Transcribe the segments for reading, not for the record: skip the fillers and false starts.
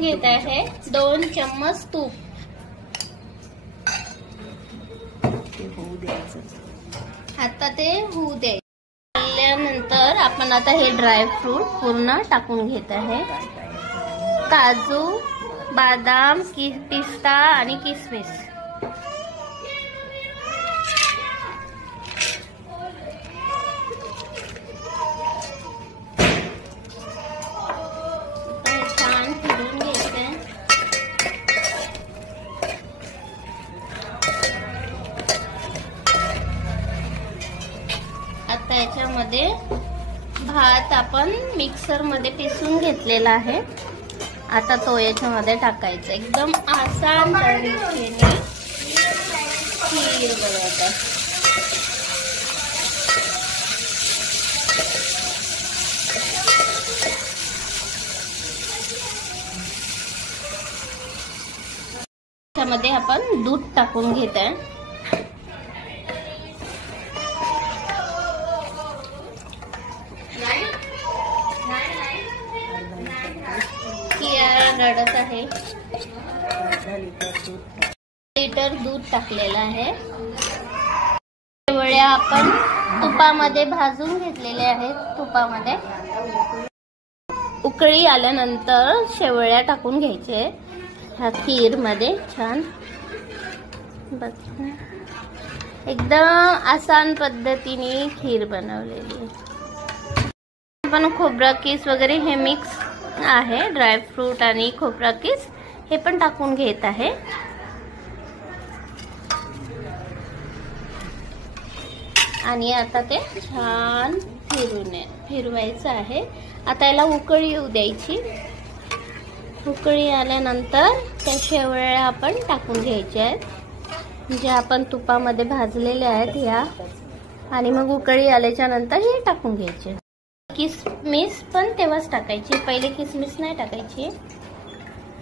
घेत आहे 2 चम्मच तूप. आता ते होऊ द्यायच्यानंतर आपण आता हे ड्रायफ्रूट पूर्ण टाकून घेत आहे. काजू, बदाम, पिस्ता आणि किसमिस. छान फिरून घ्यायचंय. आता याच्यामध्ये भात आपण मिक्सर मध्ये पिसून घेतलेला आहे. आता तो याच्यामध्ये टाकायचा. एकदम आसान तरीकेने खीर बनवतात. त्यामध्ये आपण दूध टाकून घेत आहे. रडत आहे. लिटर दूध टाकलेलं आहे. शेवळ्या आपण तुपामध्ये भाजून घेतलेले आहेत. तुपामध्ये उकळी आल्यानंतर शेवळ्या टाकून घ्यायचे ह्या खीर मध्ये. छान एकदम आसान पद्धतीने खीर बनवलेली. आपण खोबरा किस वगैरे हे मिक्स आहे. ड्रायफ्रूट आणि खोबरा किस हे पण टाकून घेत आहे. आणि आता ते छान फिरवायचं आहे. आता याला उकळी येऊ द्यायची. उकळी आल्यानंतर त्या शेवळ्या आपण टाकून घ्यायच्या आहेत जे आपण तुपामध्ये भाजलेले आहेत ह्या. आणि मग उकळी आल्याच्या नंतर हे टाकून घ्यायचे. किसमिस पण तेव्हाच टाकायची. पहिले किसमिस नाही टाकायची.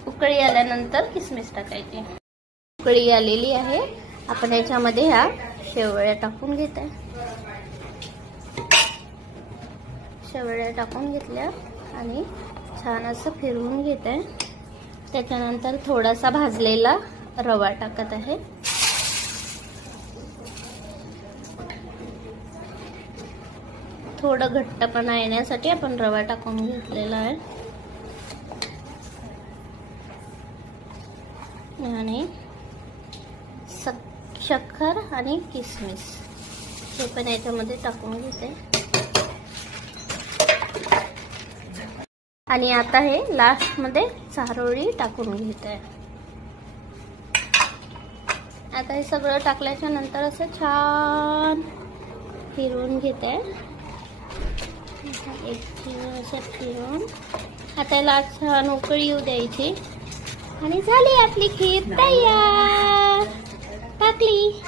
उकळी आल्यानंतर किसमिस टाकायची. उकळी आलेली आहे. आपण याच्यामध्ये ह्या शेवळ्या टाकून घेत आहे. शेवळ्या टाकून घेतल्या आणि छान असं फिरवून घेत आहे. त्याच्यानंतर थोडासा भाजलेला रवा टाकत आहे. थोडं घट्टपणा येण्यासाठी आपण रवा टाकून घेतलेला आहे. आणि शक्कर आणि किसमिस हे पण याच्यामध्ये टाकून घेते. आणि आता हे लास्ट मध्ये चारोळी टाकून घेत आहे. आता हे सगळं टाकल्याच्या नंतर असं छान फिरवून घेत आहे. असं फिरून आता याला छान उकळी येऊ द्यायची. आणि झाली आपली खीर तयार. टाकली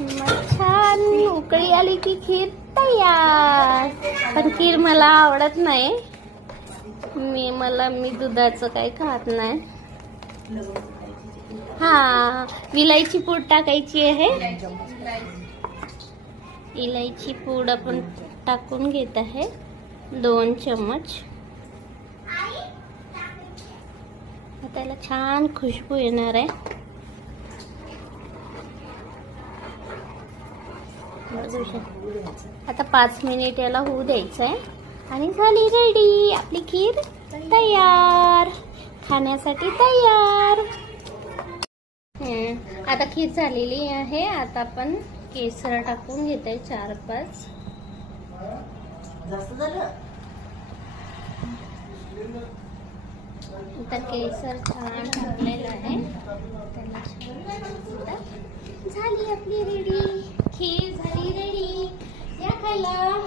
मग छान उकळी आली की खीर तयार. पण खीर मला आवडत नाही. मी दुधाचं काही खात नाही. हा, विलायची पूड टाकायची आहे. इलायची पूड आपण टाकून घेत आहे 2 चम्मच. त्याला छान खुशबू येणार आहे. आता 5 मिनिट याला होऊ द्यायचं आहे. आणि झाली रेडी आपली खीर तयार. खाण्यासाठी तयार. आता खीर झालेली आहे. आता आपण केसर टाकून घेते 4-5. जास्त झालं. आता केसर छान टाकलेलं आहे. झाली आपली रेडी खीर. झाली रेडी. या खायला.